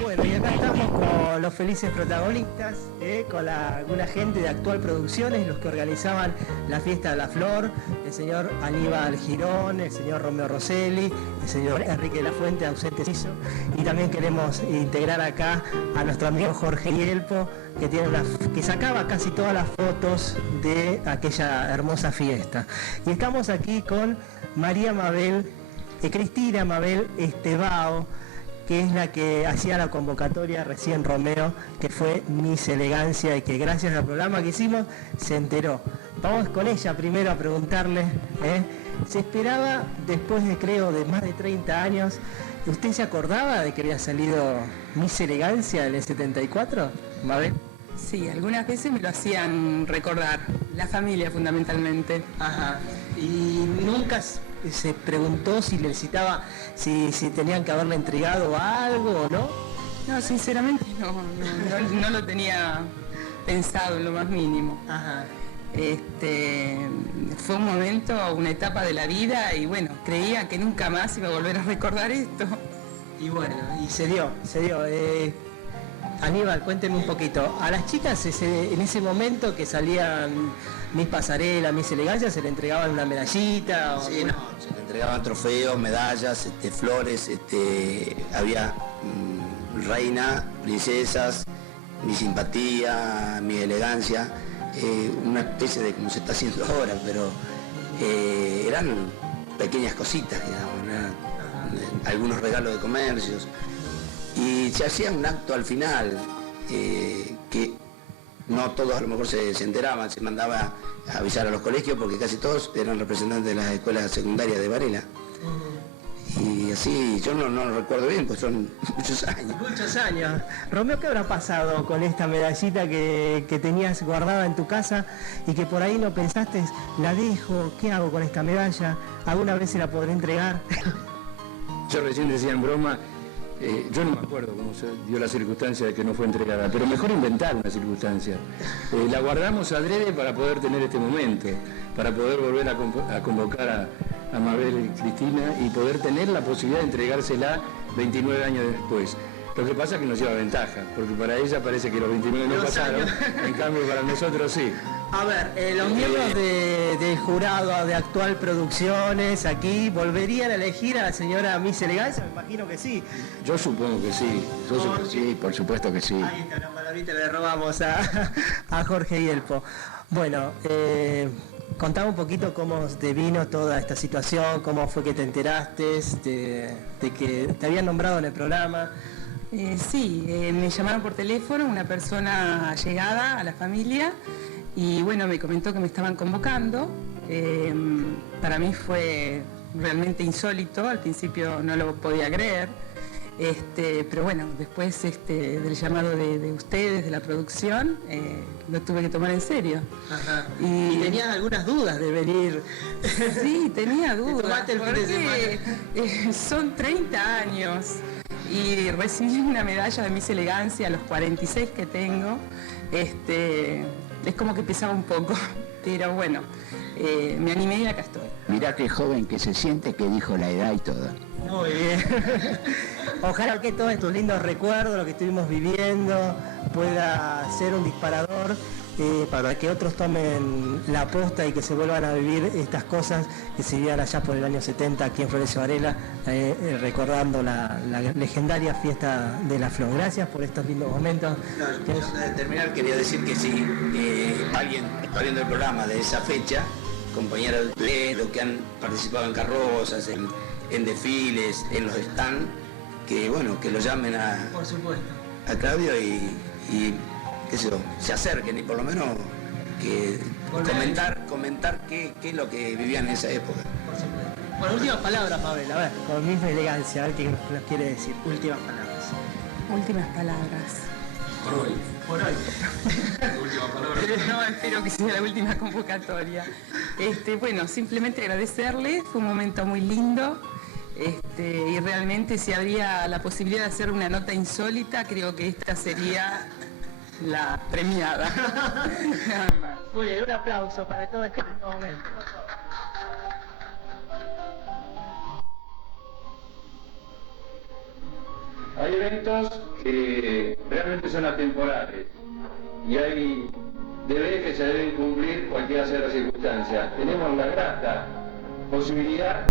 Bueno, y acá estamos con los felices protagonistas, con alguna gente de Actual Producciones, los que organizaban la fiesta de la flor, el señor Aníbal Girón, el señor Romeo Rosselli, el señor Enrique de la Fuente, ausente hizo, y también queremos integrar acá a nuestro amigo Jorge Hielpo, que sacaba casi todas las fotos de aquella hermosa fiesta. Y estamos aquí con María Mabel, Cristina Mabel Estebao, que es la que hacía la convocatoria recién Romeo, que fue Miss Elegancia y que gracias al programa que hicimos se enteró. Vamos con ella primero a preguntarle, ¿se esperaba después de creo de más de 30 años, usted se acordaba de que había salido Miss Elegancia en el 74, Mabel? Sí, algunas veces me lo hacían recordar, la familia fundamentalmente. Ajá. Y nunca se preguntó si necesitaba, si tenían que haberle entregado algo o no. No, sinceramente no lo tenía pensado en lo más mínimo. Ajá. Fue un momento, una etapa de la vida y bueno, creía que nunca más iba a volver a recordar esto. Y bueno, y se dio. Aníbal, cuénteme un poquito. A las chicas en ese momento que salían Miss Pasarela, Miss Elegancia, ¿se le entregaban una medallita? Sí, no, se le entregaban trofeos, medallas, flores, había reina, princesas, mi simpatía, mi elegancia, una especie de como se está haciendo ahora, pero eran pequeñas cositas, digamos, eran algunos regalos de comercios. Y se hacía un acto al final, que no todos a lo mejor se enteraban, se mandaba a avisar a los colegios porque casi todos eran representantes de las escuelas secundarias de Varela. Y así, yo no lo recuerdo bien, pues son muchos años. Muchos años. Romeo, ¿qué habrá pasado con esta medallita que tenías guardada en tu casa y que por ahí no pensaste, la dejo, qué hago con esta medalla? ¿Alguna vez se la podré entregar? Yo recién decía en broma, yo no me acuerdo cómo se dio la circunstancia de que no fue entregada, pero mejor inventar una circunstancia. La guardamos adrede para poder tener este momento, para poder volver a convocar a Mabel y Cristina y poder tener la posibilidad de entregársela 29 años después. Lo que pasa es que nos lleva ventaja, porque para ella parece que los 29 no pasaron, en cambio para nosotros sí. A ver, los miembros del jurado de Actual Producciones aquí, ¿volverían a elegir a la señora Miss Elegancia? Me imagino que sí. Yo supongo que sí, sí, por supuesto que sí. Ahí está, la palabrita le robamos a Jorge Hielpo. Bueno, contame un poquito cómo te vino toda esta situación, cómo fue que te enteraste de que te habían nombrado en el programa. Sí, me llamaron por teléfono una persona allegada a la familia y bueno, me comentó que me estaban convocando. Para mí fue realmente insólito, al principio no lo podía creer, pero bueno, después del llamado de ustedes, de la producción, lo tuve que tomar en serio. Ajá. ¿Y tenías algunas dudas de venir? Sí, tenía dudas, tomaste el fin de porque son 30 años y recibí una medalla de Miss Elegancia a los 46 que tengo. Es como que pesaba un poco, pero bueno, me animé y acá estoy. Mirá qué joven que se siente, que dijo la edad y todo. Muy bien. Ojalá que todos estos lindos recuerdos, lo que estuvimos viviendo, pueda ser un disparador para que otros tomen la posta y que se vuelvan a vivir estas cosas que se vivían allá por el año 70 aquí en Florencio Varela, recordando la legendaria fiesta de la flor. Gracias por estos lindos momentos. No, antes de terminar quería decir que si alguien está viendo el programa de esa fecha, compañeros de los que han participado en carrozas, en desfiles, en los stands, que bueno, que lo llamen Por supuesto. a Claudio y qué sé yo, se acerquen y por lo menos que comentar qué es lo que vivían en esa época. Por supuesto. Bueno, últimas palabras, Mabel, a ver, con misma elegancia, a ver qué nos quiere decir. Últimas palabras. Últimas palabras. Por hoy. Por hoy. Última palabra. No, espero que sea la última convocatoria. Bueno, simplemente agradecerle, fue un momento muy lindo. Y realmente si habría la posibilidad de hacer una nota insólita, creo que esta sería la premiada. Nada más. Muy bien, un aplauso para todo este momento. Hay eventos que realmente son atemporales y hay deberes que se deben cumplir cualquiera sea la circunstancia. Tenemos la grata posibilidad